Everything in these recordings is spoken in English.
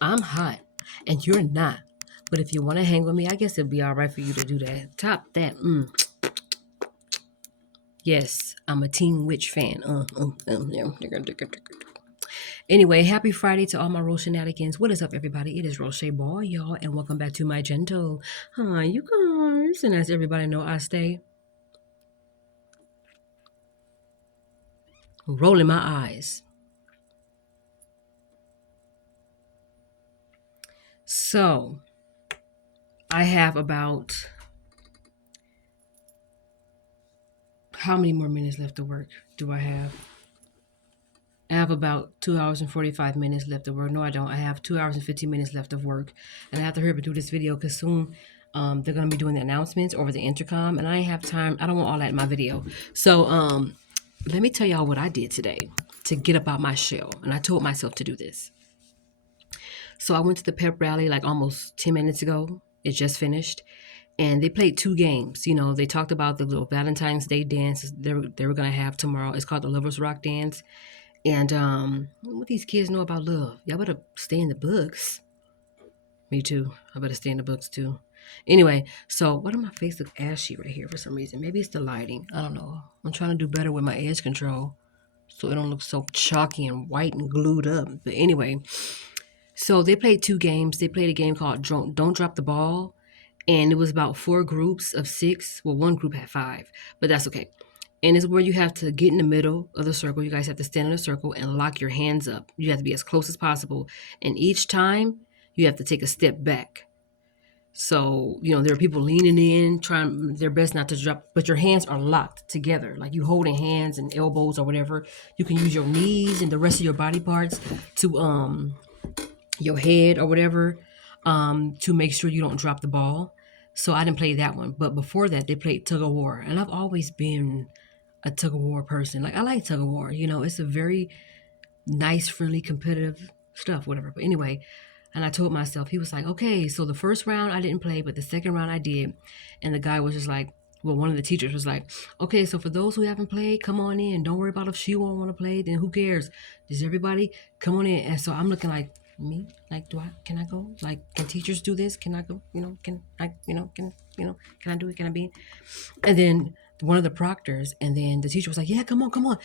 I'm hot and you're not. But if you want to hang with me, I guess it'd be all right for you to do that. Top that. Yes, I'm a Teen Witch fan. Yeah. Anyway, happy Friday to all my Roche shenanigans. What is up, everybody? It is Roche Ball, y'all, and welcome back to my gentle. Hi, you guys. And as everybody know, I stay rolling my eyes. So, I have about how many more minutes left to work do I have? I have about 2 hours and 45 minutes left of work. No, I don't. I have 2 hours and 15 minutes left of work. And I have to hurry up and do this video because soon they're going to be doing the announcements over the intercom. And I ain't have time. I don't want all that in my video. So let me tell y'all what I did today to get up out my shell. And I told myself to do this. So I went to the pep rally like almost 10 minutes ago. It just finished. And they played 2 games. You know, they talked about the little Valentine's Day dance they were going to have tomorrow. It's called the Lovers Rock Dance. And what these kids know about love? Y'all better stay in the books. Me too. I better stay in the books too. Anyway, so why do my face look ashy right here for some reason? Maybe it's the lighting. I don't know. I'm trying to do better with my edge control so it don't look so chalky and white and glued up. But anyway, so they played 2 games. They played a game called Don't Drop the Ball. And it was about 4 groups of 6. Well, one group had 5, but that's okay. And it's where you have to get in the middle of the circle. You guys have to stand in a circle and lock your hands up. You have to be as close as possible. And each time you have to take a step back. So, you know, there are people leaning in, trying their best not to drop, but your hands are locked together. Like you holding hands and elbows or whatever. You can use your knees and the rest of your body parts to your head or whatever to make sure you don't drop the ball. So I didn't play that one. But before that, they played tug of war. And I've always been a tug of war person. Like I like tug of war. You know, it's a very nice, friendly, competitive stuff, whatever. But anyway, and I told myself, he was like, okay, so the first round I didn't play, but the second round I did. And the guy was just like, well, one of the teachers was like, okay, so for those who haven't played, come on in. Don't worry about if she won't want to play, then who cares? Does everybody come on in? And so I'm looking like, me? Like, can I go? Like, can teachers do this? Can I go? You know, can I do it? Can I be? And then one of the proctors, and then the teacher was like, yeah, come on.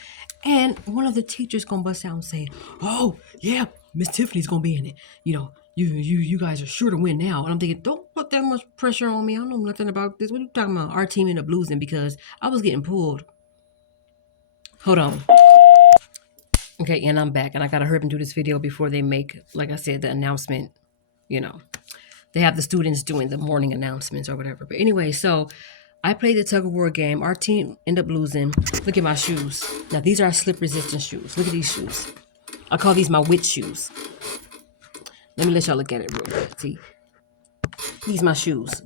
And one of the teachers gonna bust out and say, oh, yeah, Miss Tiffany's gonna be in it. You know, you guys are sure to win now. And I'm thinking, don't put that much pressure on me. I don't know nothing about this. What are you talking about? Our team ended up losing because I was getting pulled. Hold on. Okay, and I'm back, and I gotta hurry up and do this video before they make, like I said, the announcement. You know, they have the students doing the morning announcements or whatever. But anyway, so I played the tug of war game. Our team ended up losing. Look at my shoes. Now these are slip resistant shoes. Look at these shoes. I call these my witch shoes. Let me let y'all look at it real quick. See, these my shoes.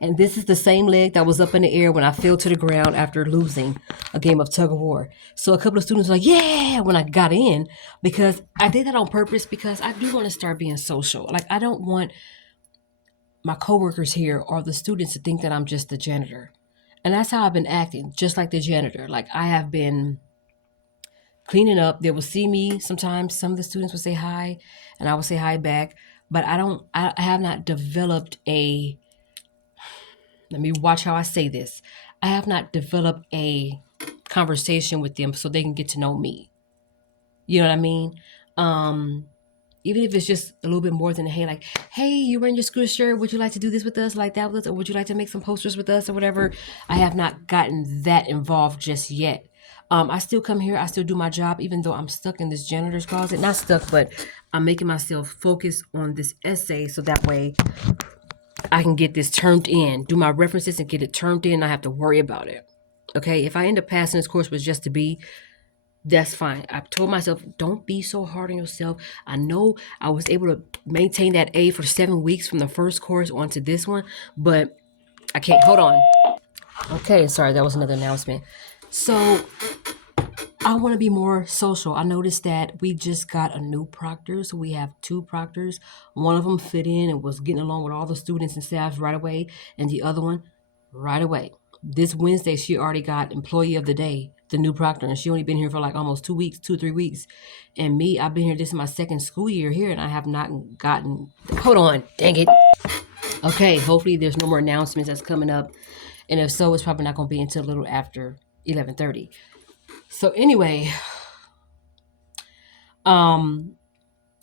And this is the same leg that was up in the air when I fell to the ground after losing a game of tug of war. So a couple of students were like, yeah, when I got in, because I did that on purpose because I do want to start being social. Like I don't want my coworkers here or the students to think that I'm just the janitor. And that's how I've been acting, just like the janitor. Like I have been cleaning up. They will see me sometimes. Some of the students will say hi and I will say hi back. But I have not developed let me watch how I say this. I have not developed a conversation with them so they can get to know me. You know what I mean? Even if it's just a little bit more than, hey, like, hey, you're wearing your school shirt. Would you like to do this with us, like that with us? Or would you like to make some posters with us or whatever? I have not gotten that involved just yet. I still come here. I still do my job, even though I'm stuck in this janitor's closet. Not stuck, but I'm making myself focus on this essay so that way I can get this turned in, do my references and get it turned in. I have to worry about it. Okay. If I end up passing this course with just a B, that's fine. I told myself, don't be so hard on yourself. I know I was able to maintain that A for 7 weeks from the first course onto this one, but I can't. Hold on. Okay. Sorry. That was another announcement. So I want to be more social. I noticed that we just got a new proctor. So we have 2 proctors. One of them fit in and was getting along with all the students and staff right away. And the other one right away. This Wednesday, she already got employee of the day the new proctor, and she only been here for like almost 2 weeks, 2 or 3 weeks. And me, I've been here, this is my second school year here, and I have not gotten, hold on, dang it. Okay, hopefully there's no more announcements that's coming up. And if so, it's probably not going to be until a little after 11:30. So anyway, I'm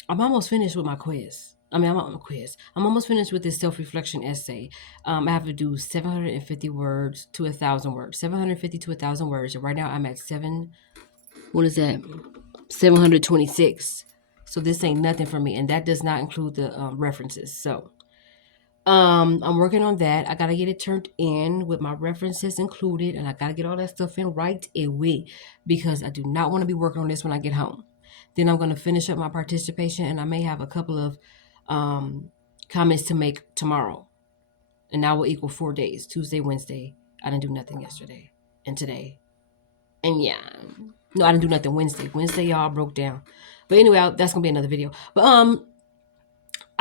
almost finished with my quiz. I'm on a quiz. I'm almost finished with this self-reflection essay. I have to do 750 words to 1,000 words. 750 to 1,000 words. And right now I'm at 726. So this ain't nothing for me. And that does not include the references. So I'm working on that. I gotta get it turned in with my references included, and I gotta get all that stuff in right away because I do not want to be working on this when I get home. Then I'm gonna finish up my participation, and I may have a couple of comments to make tomorrow, and that will equal 4 days: Tuesday, Wednesday. I didn't do nothing yesterday and today, and yeah, no, I didn't do nothing Wednesday. Wednesday, y'all broke down. But anyway, that's gonna be another video. But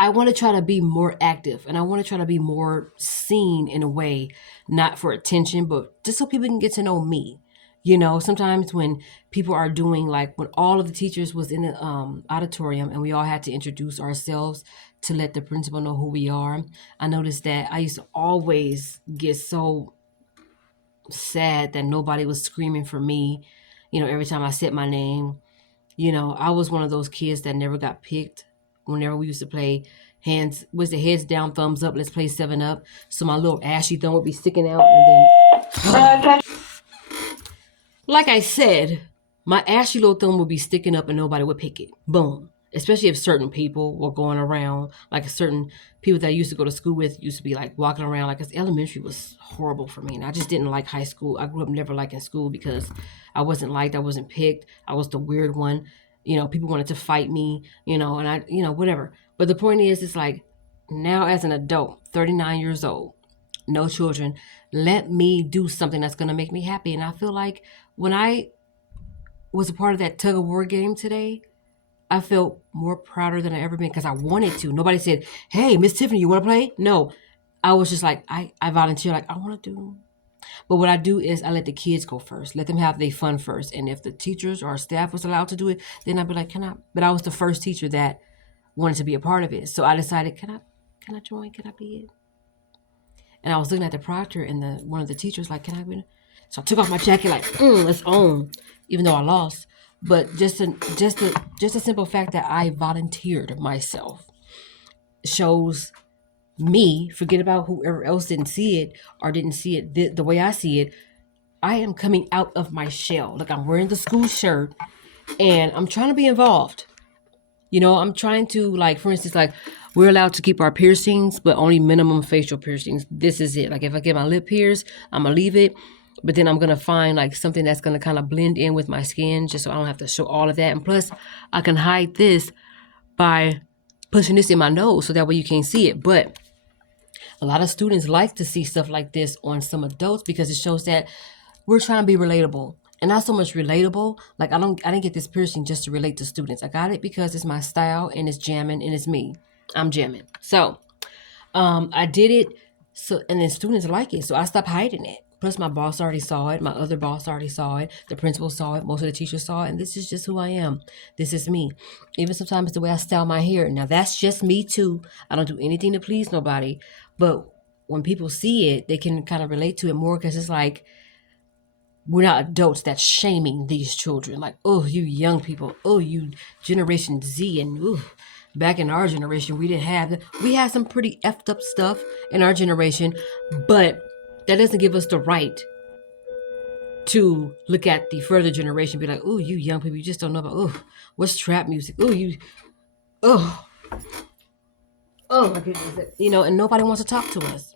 I want to try to be more active, and I want to try to be more seen in a way, not for attention, but just so people can get to know me. You know, sometimes when people are doing, like when all of the teachers was in the auditorium and we all had to introduce ourselves to let the principal know who we are, I noticed that I used to always get so sad that nobody was screaming for me, you know, every time I said my name. You know, I was one of those kids that never got picked whenever we used to play hands, was the heads down, thumbs up, let's play 7-Up. So my little ashy thumb would be sticking out, and then like I said, my ashy little thumb would be sticking up and nobody would pick it. Boom. Especially if certain people were going around, like certain people that I used to go to school with used to be like walking around, like, cause elementary was horrible for me. And I just didn't like high school. I grew up never liking school because I wasn't liked, I wasn't picked. I was the weird one. You know, people wanted to fight me, you know, and I, you know, whatever. But the point is, it's like now as an adult, 39 years old, no children, let me do something that's going to make me happy. And I feel like when I was a part of that tug of war game today, I felt more prouder than I ever been because I wanted to. Nobody said, hey, Miss Tiffany, you want to play? No. I was just like, I volunteer, like, I want to do. But what I do is I let the kids go first. Let them have their fun first. And if the teachers or staff was allowed to do it, then I'd be like, can I? But I was the first teacher that wanted to be a part of it. So I decided, can I join? Can I be it? And I was looking at the proctor, and one of the teachers like, can I be? So I took off my jacket, like, let's own, even though I lost. But just a simple fact that I volunteered myself shows me, forget about whoever else didn't see it or didn't see it the way I see it. I am coming out of my shell. Like, I'm wearing the school shirt and I'm trying to be involved. You know, I'm trying to, like, for instance, like, we're allowed to keep our piercings, but only minimum facial piercings. This is it. Like, if I get my lip pierced, I'm going to leave it. But then I'm going to find, like, something that's going to kind of blend in with my skin just so I don't have to show all of that. And plus, I can hide this by pushing this in my nose so that way you can't see it. But a lot of students like to see stuff like this on some adults because it shows that we're trying to be relatable. And not so much relatable. Like, I didn't get this piercing just to relate to students. I got it because it's my style and it's jamming and it's me. I'm jamming. So, I did it. So, and then students like it. So I stopped hiding it. Plus my boss already saw it. My other boss already saw it. The principal saw it. Most of the teachers saw it. And this is just who I am. This is me. Even sometimes the way I style my hair. Now that's just me too. I don't do anything to please nobody. But when people see it, they can kind of relate to it more because it's like, we're not adults that's shaming these children. Like, oh, you young people. Oh, you Generation Z. And ooh, back in our generation, we didn't have, we had some pretty effed up stuff in our generation. But that doesn't give us the right to look at the further generation and be like, oh, you young people, you just don't know about, oh, what's trap music? Oh, my goodness. You know, and nobody wants to talk to us.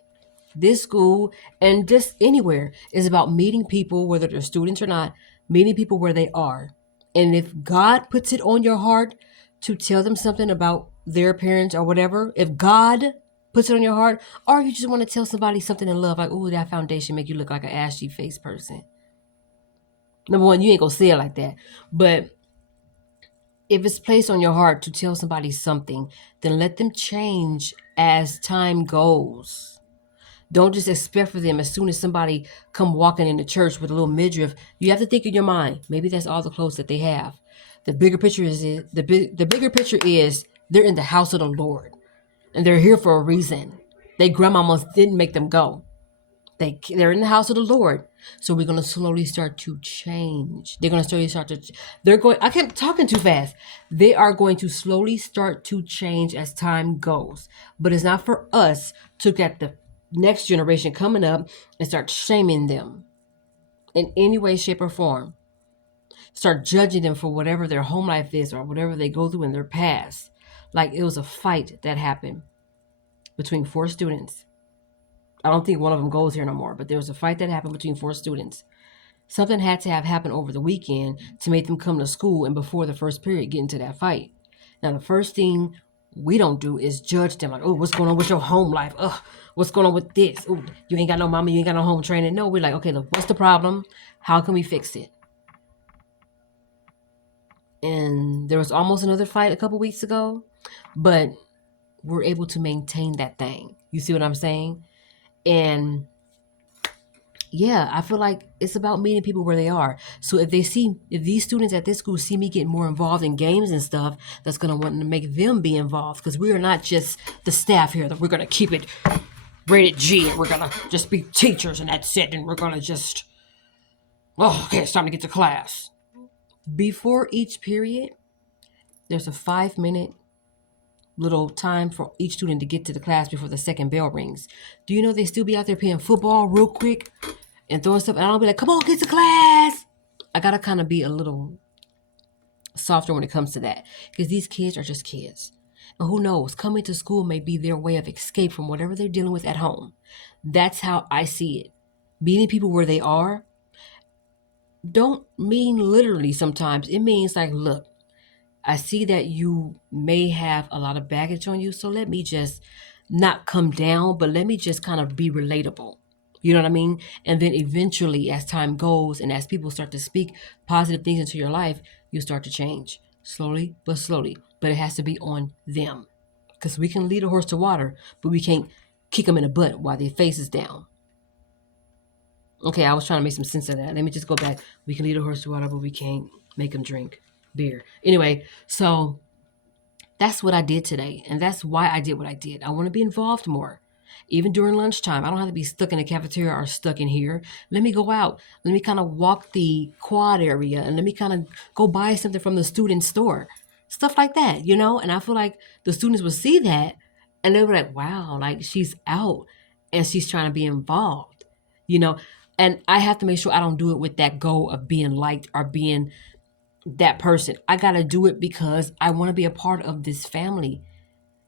This school and just anywhere is about meeting people, whether they're students or not, meeting people where they are. And if God puts it on your heart to tell them something about their parents or whatever, if God puts it on your heart, or you just want to tell somebody something in love, like, oh, that foundation make you look like an ashy face person. Number one, you ain't gonna say it like that. But if it's placed on your heart to tell somebody something, then let them change as time goes. Don't just expect for them as soon as somebody come walking into church with a little midriff. You have to think in your mind, maybe that's all the clothes that they have. The bigger picture is the bigger picture is they're in the house of the Lord and they're here for a reason. They grandmamas didn't make them go. They're in the house of the Lord. So we're going to slowly start to change. They're going to slowly start to, they're going, I kept talking too fast. They are going to slowly start to change as time goes. But it's not for us to get the next generation coming up and start shaming them in any way, shape, or form. Start judging them for whatever their home life is or whatever they go through in their past. Like it was a fight that happened between 4 students. I don't think one of them goes here no more, but there was a fight that happened between 4 students. Something had to have happened over the weekend to make them come to school and before the first period get into that fight. Now, the first thing we don't do is judge them like, oh, what's going on with your home life? Ugh, what's going on with this? Oh, you ain't got no mama, you ain't got no home training. No, we're like, okay, look, what's the problem? How can we fix it? And there was almost another fight a couple weeks ago, but we're able to maintain that thing. You see what I'm saying? And yeah, I feel like it's about meeting people where they are. So if these students at this school see me get more involved in games and stuff, that's going to want to make them be involved because we are not just the staff here that we're going to keep it rated G and we're going to just be teachers and that's it. And we're going to just, oh, okay, it's time to get to class. Before each period, there's a 5-minute little time for each student to get to the class before the second bell rings. Do you know they still be out there playing football real quick and throwing stuff? And I'll be like, come on, get to class. I got to kind of be a little softer when it comes to that because these kids are just kids. And who knows, coming to school may be their way of escape from whatever they're dealing with at home. That's how I see it. Meeting people where they are don't mean literally sometimes. It means like, look, I see that you may have a lot of baggage on you, so let me just not come down, but let me just kind of be relatable. You know what I mean? And then eventually, as time goes and as people start to speak positive things into your life, you start to change slowly but slowly. But it has to be on them because we can lead a horse to water, but we can't kick them in the butt while their face is down. Okay, I was trying to make some sense of that. Let me just go back. We can lead a horse to water, but we can't make them drink beer. Anyway, so that's what I did today. And that's why I did what I did. I want to be involved more. Even during lunchtime, I don't have to be stuck in the cafeteria or stuck in here. Let me go out. Let me kind of walk the quad area and let me kind of go buy something from the student store. Stuff like that, you know? And I feel like the students will see that and they were like, wow, like she's out and she's trying to be involved, you know? And I have to make sure I don't do it with that goal of being liked or being that person. I got to do it because I want to be a part of this family.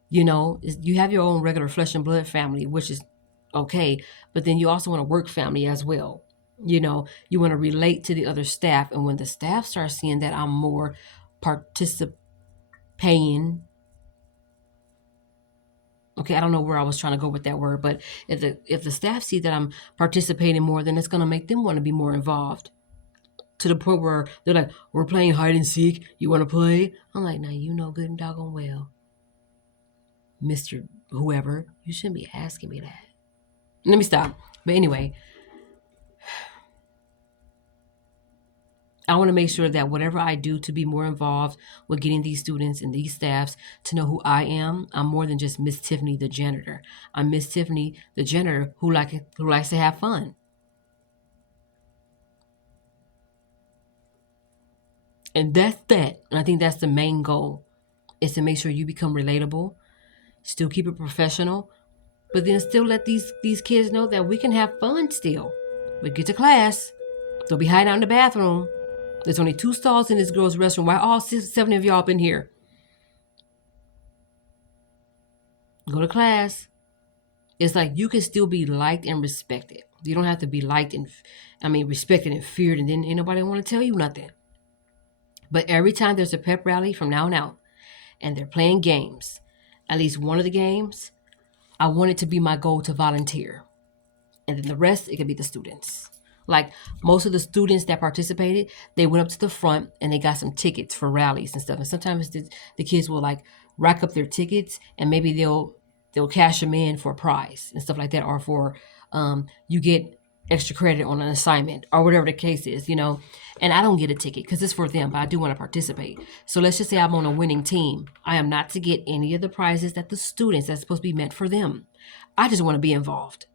You know, you have your own regular flesh and blood family, which is okay. But then you also want a work family as well. You know, you want to relate to the other staff. And when the staff starts seeing that I'm more participating, okay, I don't know where I was trying to go with that word, but if the staff see that I'm participating more, then it's going to make them want to be more involved. To the point where they're like, we're playing hide and seek. You want to play? I'm like, now you know good and doggone well, Mr. Whoever, you shouldn't be asking me that. Let me stop. But anyway, I want to make sure that whatever I do to be more involved with getting these students and these staffs to know who I am, I'm more than just Miss Tiffany, the janitor. I'm Miss Tiffany, the janitor who likes to have fun. And that's that. And I think that's the main goal, is to make sure you become relatable, still keep it professional, but then still let these kids know that we can have fun still. But get to class. Don't be hiding out in the bathroom. There's only 2 stalls in this girl's restroom. Why all 7 of y'all up in here? Go to class. It's like you can still be liked and respected. You don't have to be liked and, respected and feared, and then ain't nobody want to tell you nothing. But every time there's a pep rally from now on out, and they're playing games, at least one of the games, I want it to be my goal to volunteer. And then the rest, it could be the students. Like most of the students that participated, they went up to the front and they got some tickets for rallies and stuff. And sometimes the kids will like rack up their tickets and maybe they'll they'll cash them in for a prize and stuff like that, or for you get extra credit on an assignment or whatever the case is, you know. And I don't get a ticket because it's for them, but I do want to participate. So let's just say I'm on a winning team. I am not to get any of the prizes that the students that's supposed to be meant for them. I just want to be involved.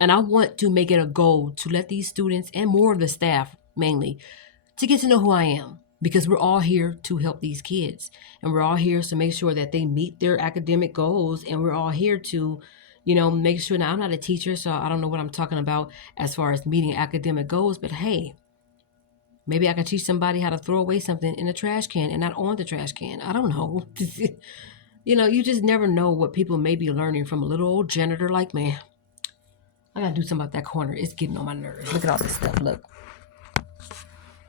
And I want to make it a goal to let these students and more of the staff mainly to get to know who I am, because we're all here to help these kids, and we're all here to make sure that they meet their academic goals, and we're all here to, you know, make sure. Now, I'm not a teacher, so I don't know what I'm talking about as far as meeting academic goals, but hey, maybe I can teach somebody how to throw away something in a trash can and not on the trash can. I don't know. You know, you just never know what people may be learning from a little old janitor like me. I gotta do something about that corner. It's getting on my nerves. Look at all this stuff. Look.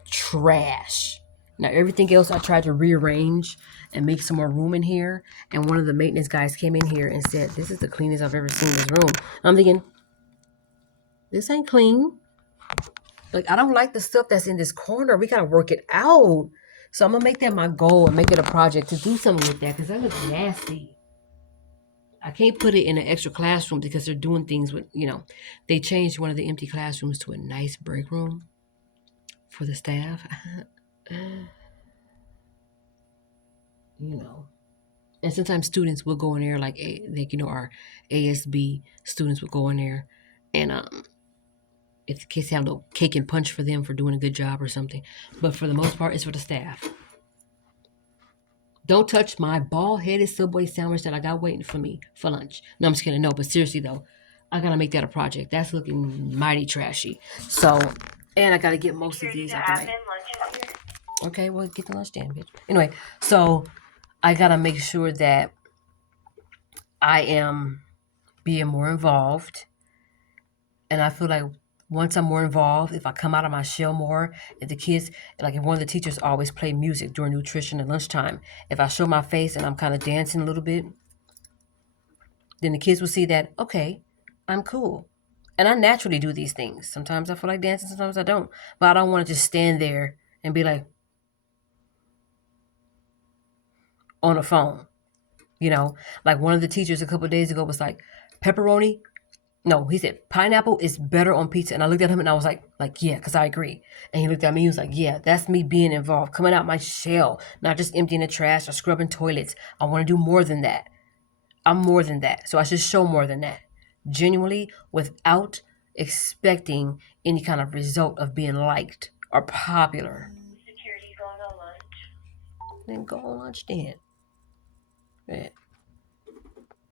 Trash. Now, everything else I tried to rearrange and make some more room in here. And one of the maintenance guys came in here and said, "This is the cleanest I've ever seen this room." I'm thinking, this ain't clean. Like, I don't like the stuff that's in this corner. We gotta work it out. So I'm gonna make that my goal and make it a project to do something with that, because that looks nasty. I can't put it in an extra classroom because they're doing things with, you know, they changed one of the empty classrooms to a nice break room for the staff. You know, and sometimes students will go in there, like you know, our ASB students will go in there, and if in case they have a little cake and punch for them for doing a good job or something. But for the most part, it's for the staff. Don't touch my bald-headed Subway sandwich that I got waiting for me for lunch. No, I'm just kidding. No, but seriously though, I gotta make that a project. That's looking mighty trashy. So, and I gotta get most of these out the way. Okay, well, get the lunch then, bitch. Anyway, so I gotta make sure that I am being more involved. And I feel like once I'm more involved, if I come out of my shell more, if the kids, like if one of the teachers always play music during nutrition and lunchtime, if I show my face and I'm kind of dancing a little bit, then the kids will see that, okay, I'm cool. And I naturally do these things. Sometimes I feel like dancing, sometimes I don't. But I don't want to just stand there and be like on a phone. You know, like one of the teachers a couple of days ago was like, pepperoni. No, he said pineapple is better on pizza. And I looked at him and I was like, yeah, because I agree. And he looked at me, he was like, yeah, that's me being involved, coming out my shell, not just emptying the trash or scrubbing toilets. I want to do more than that. I'm more than that. So I should show more than that. Genuinely, without expecting any kind of result of being liked or popular. Security going on lunch. Then go on lunch then. Yeah.